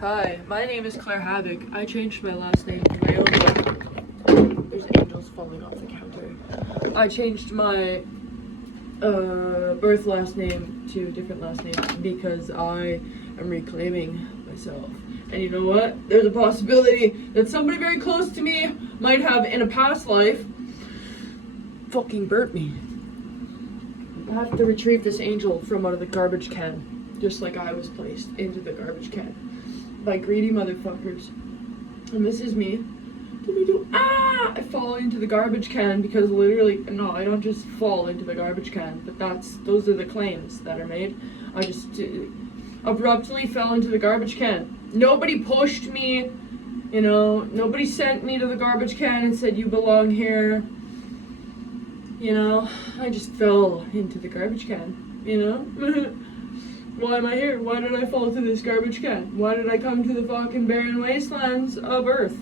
Hi, my name is Claire Havoc. I changed my last name to my own. There's angels falling off the counter. I changed my birth last name to a different last name because I am reclaiming myself. And you know what? There's a possibility that somebody very close to me might have, in a past life, fucking burnt me. I have to retrieve this angel from out of the garbage can, just like I was placed into the garbage can by greedy motherfuckers. And this is me. I fall into the garbage can because literally, no, I don't just fall into the garbage can, but those are the claims that are made. I just abruptly fell into the garbage can. Nobody pushed me, nobody sent me to the garbage can and said, you belong here. I just fell into the garbage can, Why am I here? Why did I fall into this garbage can? Why did I come to the fucking barren wastelands of Earth?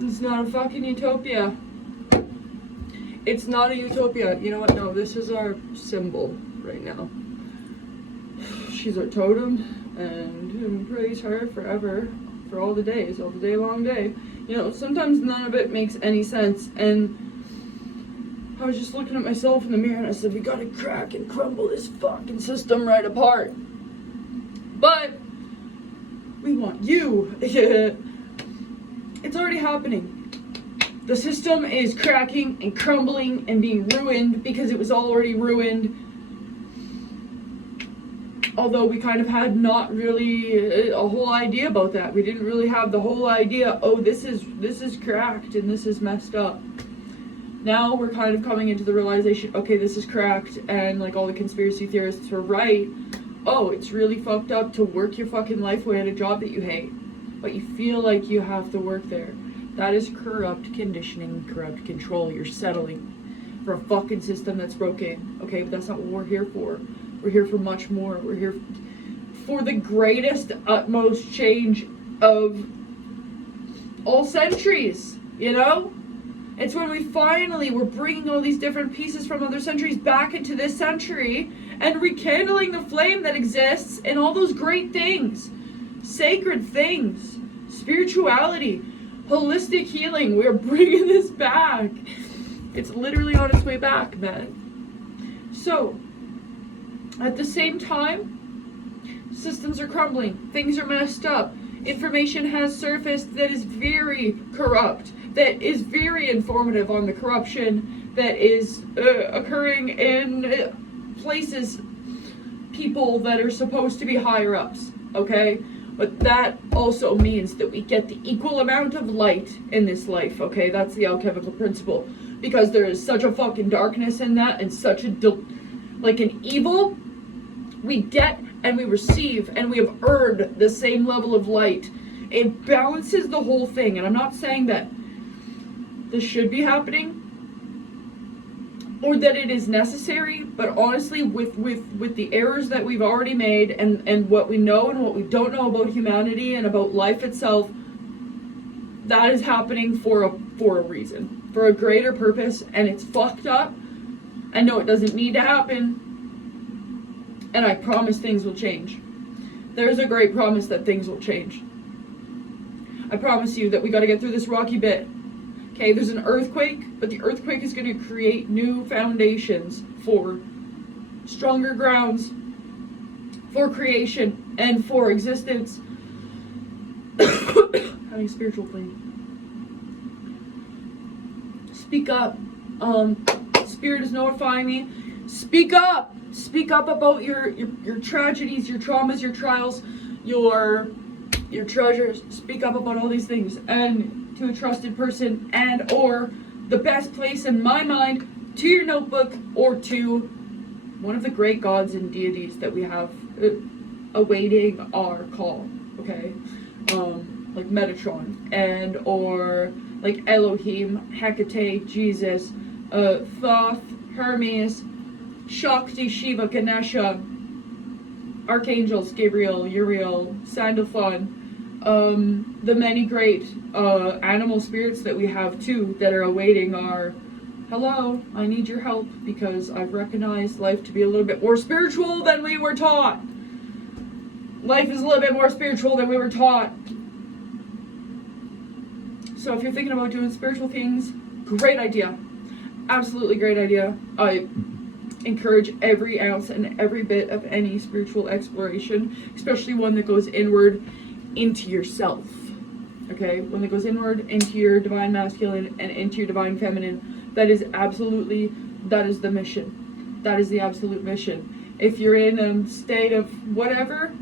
It's not a fucking utopia. It's not a utopia. You know what? No, this is our symbol right now. She's our totem, and praise her forever, for all the days, all the day long day. Sometimes none of it makes any sense, and I was just looking at myself in the mirror and I said, we gotta crack and crumble this fucking system right apart. But we want you. It's already happening. The system is cracking and crumbling and being ruined because it was already ruined. Although we kind of had not really a whole idea about that. We didn't really have the whole idea, oh, this is cracked and this is messed up. Now we're kind of coming into the realization, okay, this is cracked, and like all the conspiracy theorists were right. Oh, it's really fucked up to work your fucking life away at a job that you hate, but you feel like you have to work there. That is corrupt conditioning, corrupt control. You're settling for a fucking system that's broken, okay? But that's not what we're here for. We're here for much more. We're here for the greatest, utmost change of all centuries, It's when we're bringing all these different pieces from other centuries back into this century and rekindling the flame that exists in all those great things, sacred things, spirituality, holistic healing. We're bringing this back. It's literally on its way back, man. So, at the same time, systems are crumbling, things are messed up, information has surfaced that is very corrupt, that is very informative on the corruption that is occurring in places, people that are supposed to be higher ups, okay? But that also means that we get the equal amount of light in this life, okay? That's the alchemical principle. Because there is such a fucking darkness in that, and such a, an evil, we get and we receive, and we have earned the same level of light. It balances the whole thing, and I'm not saying that this should be happening or that it is necessary, but honestly, with the errors that we've already made and what we know and what we don't know about humanity and about life itself, that is happening for a reason, for a greater purpose, and it's fucked up. I know it doesn't need to happen, and I promise things will change. There's a great promise that things will change. I promise you that we got to get through this rocky bit. Okay, there's an earthquake, but the earthquake is going to create new foundations for stronger grounds, for creation, and for existence. Having spiritual thing. Speak up. Spirit is notifying me. Speak up. Speak up about your tragedies, your traumas, your trials, your treasures. Speak up about all these things, and to a trusted person, and or the best place in my mind, to your notebook, or to one of the great gods and deities that we have awaiting our call, okay? Like Metatron, and or like Elohim, Hecate, Jesus, Thoth, Hermes, Shakti, Shiva, Ganesha, archangels, Gabriel, Uriel, Sandalphon, the many great animal spirits that we have too that are awaiting our hello, I need your help because I've recognized life to be a little bit more spiritual than we were taught. life is a little bit more spiritual than we were taught. So if you're thinking about doing spiritual things, great idea. Absolutely great idea. I encourage every ounce and every bit of any spiritual exploration, especially one that goes inward into yourself. Okay? One that goes inward into your divine masculine and into your divine feminine. That is the mission. That is the absolute mission. If you're in a state of whatever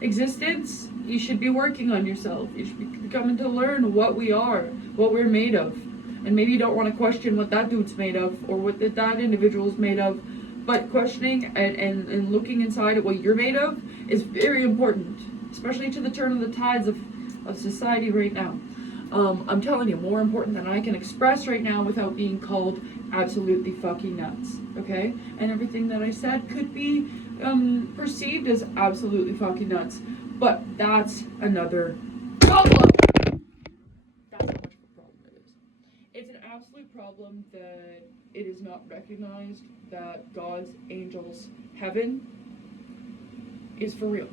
existence, you should be working on yourself. You should be coming to learn what we are, what we're made of. And maybe you don't want to question what that dude's made of or what that individual's made of, but questioning and looking inside at what you're made of is very important, especially to the turn of the tides of society right now. I'm telling you, more important than I can express right now without being called absolutely fucking nuts, okay? And everything that I said could be perceived as absolutely fucking nuts, but that's another problem. That's how much of a problem it is. It's an absolute problem that it is not recognized that God's angels' heaven is for real.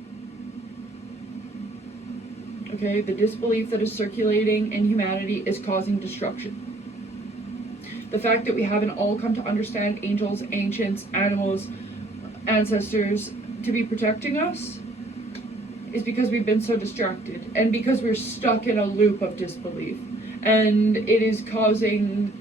Okay, the disbelief that is circulating in humanity is causing destruction. The fact that we haven't all come to understand angels, ancients, animals, ancestors to be protecting us is because we've been so distracted and because we're stuck in a loop of disbelief. And it is causing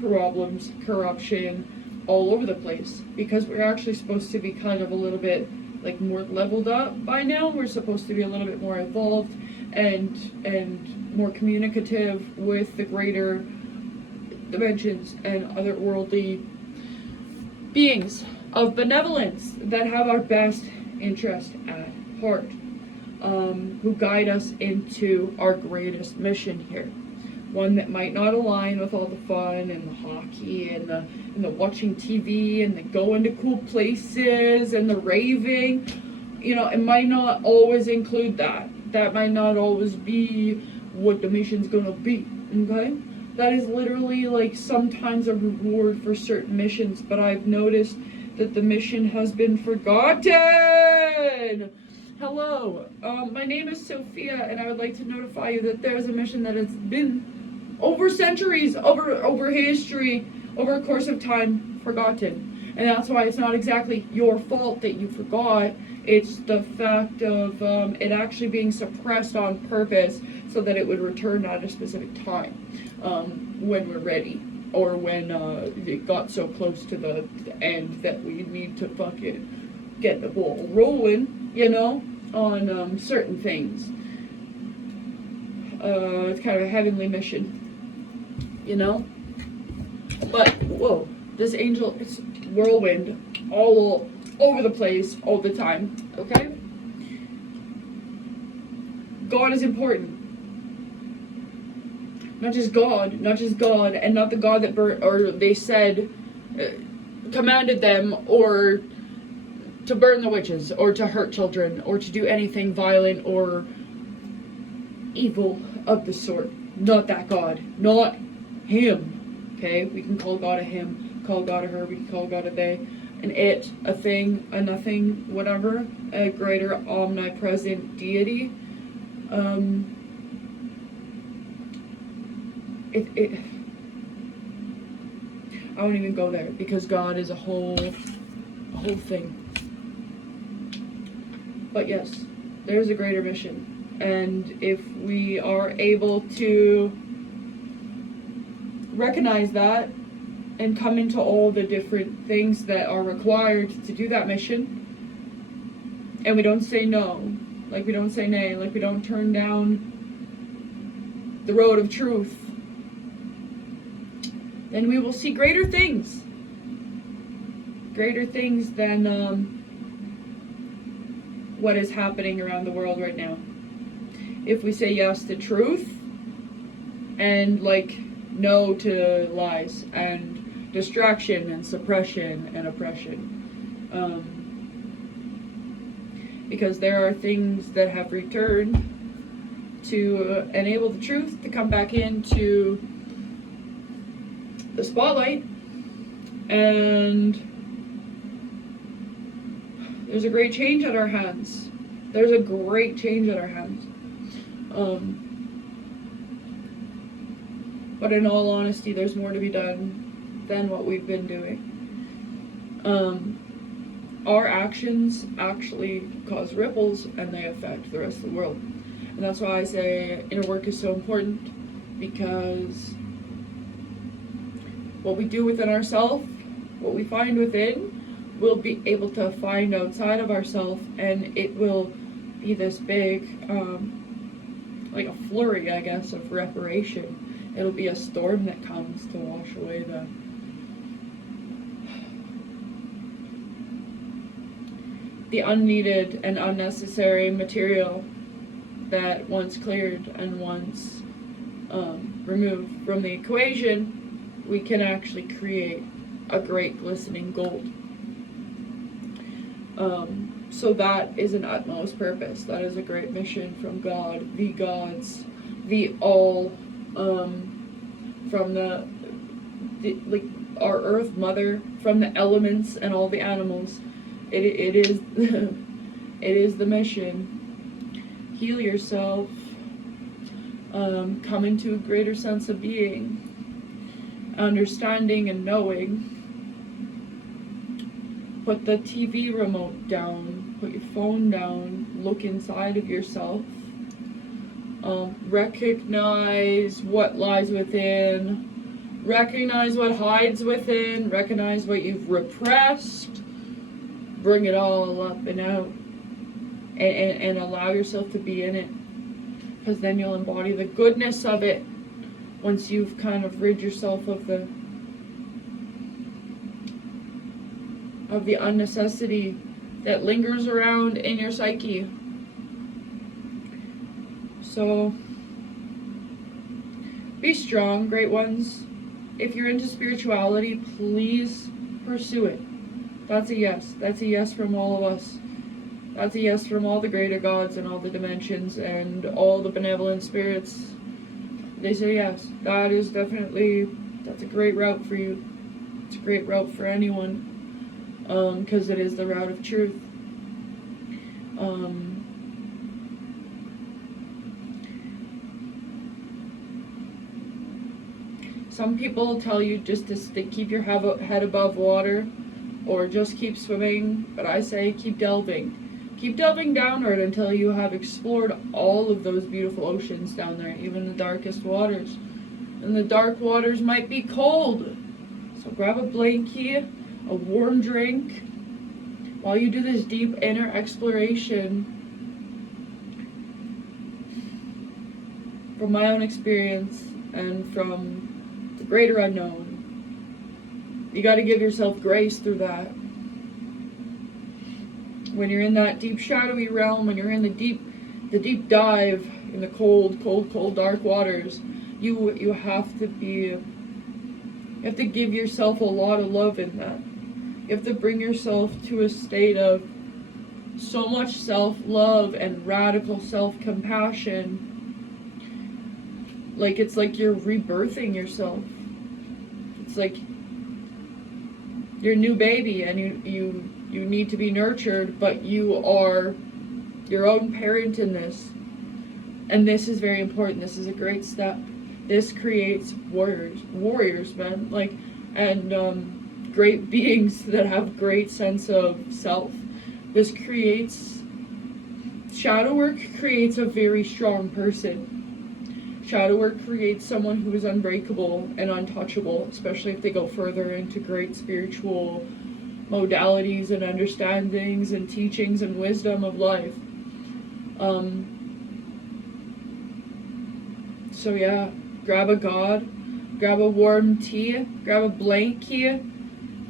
problems, corruption all over the place because we're actually supposed to be kind of a little bit like more leveled up by now. We're supposed to be a little bit more evolved and more communicative with the greater dimensions and otherworldly beings of benevolence that have our best interest at heart, who guide us into our greatest mission here. One that might not align with all the fun and the hockey and the watching TV and the going to cool places and the raving. You know, it might not always include that. That might not always be what the mission's gonna be, okay? That is literally like sometimes a reward for certain missions, but I've noticed that the mission has been forgotten. Hello, my name is Sophia, and I would like to notify you that there is a mission that has been over centuries, over history, over a course of time, forgotten. And that's why it's not exactly your fault that you forgot. It's the fact of it actually being suppressed on purpose so that it would return at a specific time when we're ready, or when it got so close to the end that we need to fucking get the ball rolling, you know, on certain things. It's kind of a heavenly mission, you know? But, whoa, this angel is whirlwind all over the place all the time, okay? God is important. Not just God, and not the God that they said commanded them or to burn the witches or to hurt children or to do anything violent or evil of the sort. Not that God, not him. Okay, we can call God a him, call God a her, we can call God a they, an it, a thing, a nothing, whatever, a greater omnipresent deity. I won't even go there because God is a whole thing. But yes, there's a greater mission. And if we are able to recognize that and come into all the different things that are required to do that mission, and we don't say no, like we don't say nay, like we don't turn down the road of truth, then we will see greater things than what is happening around the world right now. If we say yes to truth and like no to lies and distraction and suppression and oppression, because there are things that have returned to enable the truth to come back into the spotlight, and There's a great change at our hands. There's a great change at our hands. But in all honesty, there's more to be done than what we've been doing. Our actions actually cause ripples, and they affect the rest of the world. And that's why I say inner work is so important, because what we do within ourselves, what we find within, we'll be able to find outside of ourselves, and it will be this big, like a flurry, I guess, of reparation. It'll be a storm that comes to wash away the unneeded and unnecessary material that once cleared and once removed from the equation. We can actually create a great glistening gold. So that is an utmost purpose. That is a great mission from God, the gods, the all, from the like our Earth Mother, from the elements and all the animals. It is it is the mission. Heal yourself. Come into a greater sense of being, understanding and knowing. Put the TV remote down, put your phone down, look inside of yourself, recognize what lies within, recognize what hides within, recognize what you've repressed, bring it all up and out, and allow yourself to be in it, because then you'll embody the goodness of it once you've kind of rid yourself of the unnecessity that lingers around in your psyche. So be strong, great ones. If you're into spirituality, please pursue it. That's a yes. That's a yes from all of us. That's a yes from all the greater gods and all the dimensions and all the benevolent spirits. They say yes. That is definitely, that's a great route for you. It's a great route for anyone. Because it is the route of truth. Some people tell you just to keep your head above water, or just keep swimming, but I say keep delving. Keep delving downward until you have explored all of those beautiful oceans down there, even the darkest waters. And the dark waters might be cold, so grab a blankie, a warm drink, while you do this deep inner exploration. From my own experience and from the greater unknown, you got to give yourself grace through that. When you're in that deep shadowy realm, when you're in the deep dive in the cold dark waters, you have to give yourself a lot of love in that. You have to bring yourself to a state of so much self-love and radical self-compassion. Like it's like you're rebirthing yourself. It's like you're a new baby and you need to be nurtured, but you are your own parent in this. And this is very important. This is a great step. This creates warriors, man. Like, and great beings that have great sense of self. This creates, shadow work creates a very strong person. Shadow work creates someone who is unbreakable and untouchable, especially if they go further into great spiritual modalities and understandings and teachings and wisdom of life. So yeah, grab a god, grab a warm tea, grab a blankie,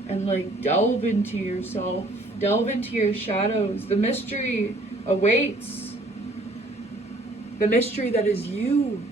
and like delve into yourself, delve into your shadows. The mystery awaits. The mystery that is you.